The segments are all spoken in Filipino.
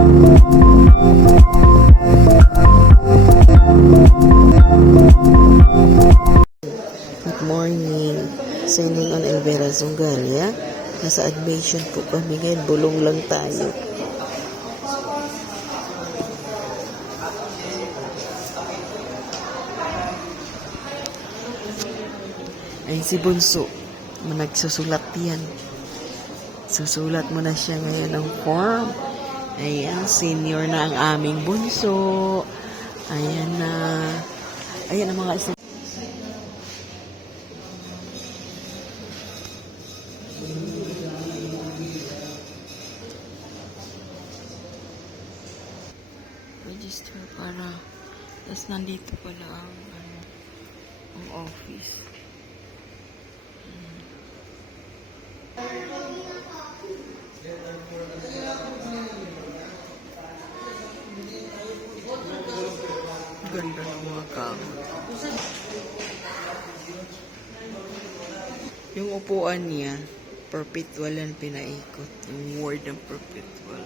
Good morning. Signing on Elvera Zungalia. Nasa admission po kami ngayon. Bulong lang tayo. Ay, si Bunso. Nagsusulat yan. Susulat mo na siya ngayon ng form. Ayan, senior na ang aming Bunso. Ayan na. Ayan ang mga isa. Register para. Tapos nandito pala ang office. Ganda ng mga kamot. Yung upuan niya, perpetual yan pinaikot. Yung word ng perpetual.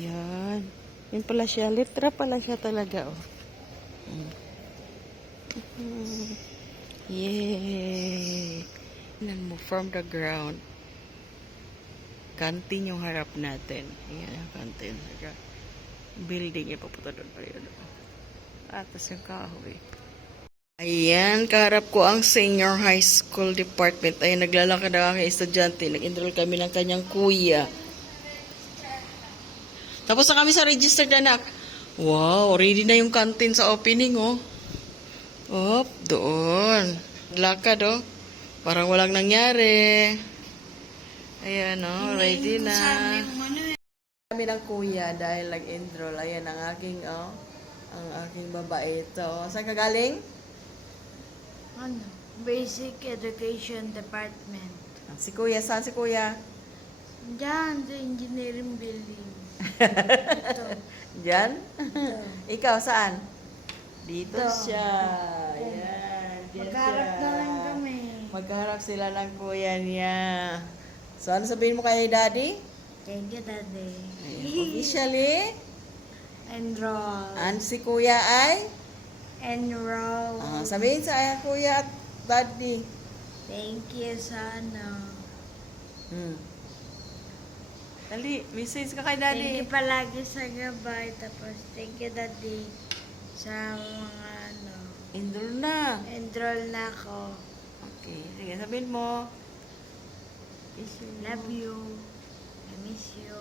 Yan. Yan pala siya. Litra pala siya talaga. Oh. Yay! Tingnan mo, from the ground. Kantin yung harap natin. Ayan yung kantin. Building yung papunta doon pa yun. Tapos yung kahoy. Ayan, kaharap ko ang senior high school department. Ayan, naglalakad ang aking estudyante. Nag-enroll kami ng kanyang kuya. Tapos na kami sa registered, anak. Wow, ready na yung kantin sa opening, oh. Oh, doon. Lakad, oh. Parang walang nangyari. Ayan, oh, ready na. Kami ng kuya dahil nag-enroll. Ayan ang aking babae ito. Saan ka galing? Ano? Basic Education Department. Si kuya, saan si kuya? Diyan, sa engineering building. Ito. Diyan? Ito. Ikaw, saan? Dito Ito. siya. Ayan. Diyan Magkaharap siya. na lang kami. Magkaharap sila ng kuya niya. So, ano sabihin mo kay daddy? Thank you, Daddy. Ayan. Officially, Enroll. and si kuya ay? Enroll. Sabihin sa kuya at daddy. Thank you sa ano. Dali, message ka kay Thank daddy. you palagi sa gabay. Tapos, thank you, Daddy, sa mga ano. Enroll na. Enroll na ako. Okay, sige, sabihin mo. Love you. I miss you.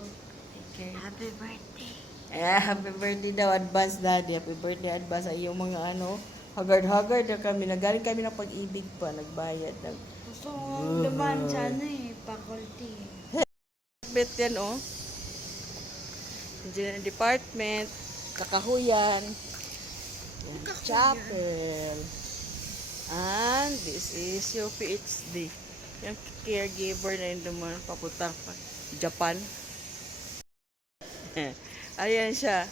Okay. Happy birthday. Happy birthday daw, advance daddy. Happy birthday, advance sa iyong mga hagard-hagard na kami. Nagaling kami ng pag-ibig pa, nagbayad. Gusto ko dumaan sa ano faculty. Bet yan, oh. Engineering department, kakahuyan, yan, chapel. And this is your PhD. Yung caregiver na yun naman, papunta pa Japan. Ayan siya.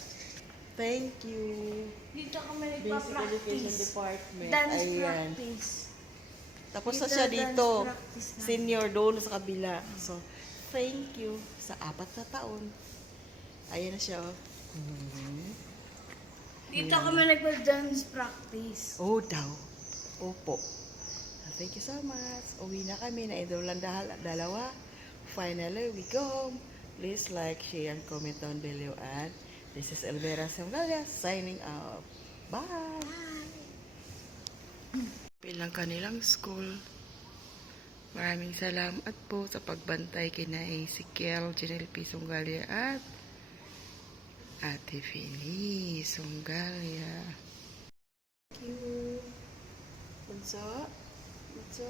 Thank you. Dito kami Basic Education nagpa-practice. Department. Dance Ayan. practice. Tapos na Dito, siya dance dito. practice na. Senior doon sa kabila. So, thank you sa 4 na taon. Ayan na siya, oh. Dito kami nagpa-dance practice. Oh, daw. Opo. Thank you so much. Uwi na kami. Na-enroll lang dalawa. Finally, we go home. Please like, share, and comment down below. And this is Elvera Zungalia signing off. Bye! Bilang kanilang school. Maraming salamat po sa pagbantay kina Ezekiel, Janelle P. Zungalia at Ate Fini Zungalia. Thank you. Bunso? Bunso?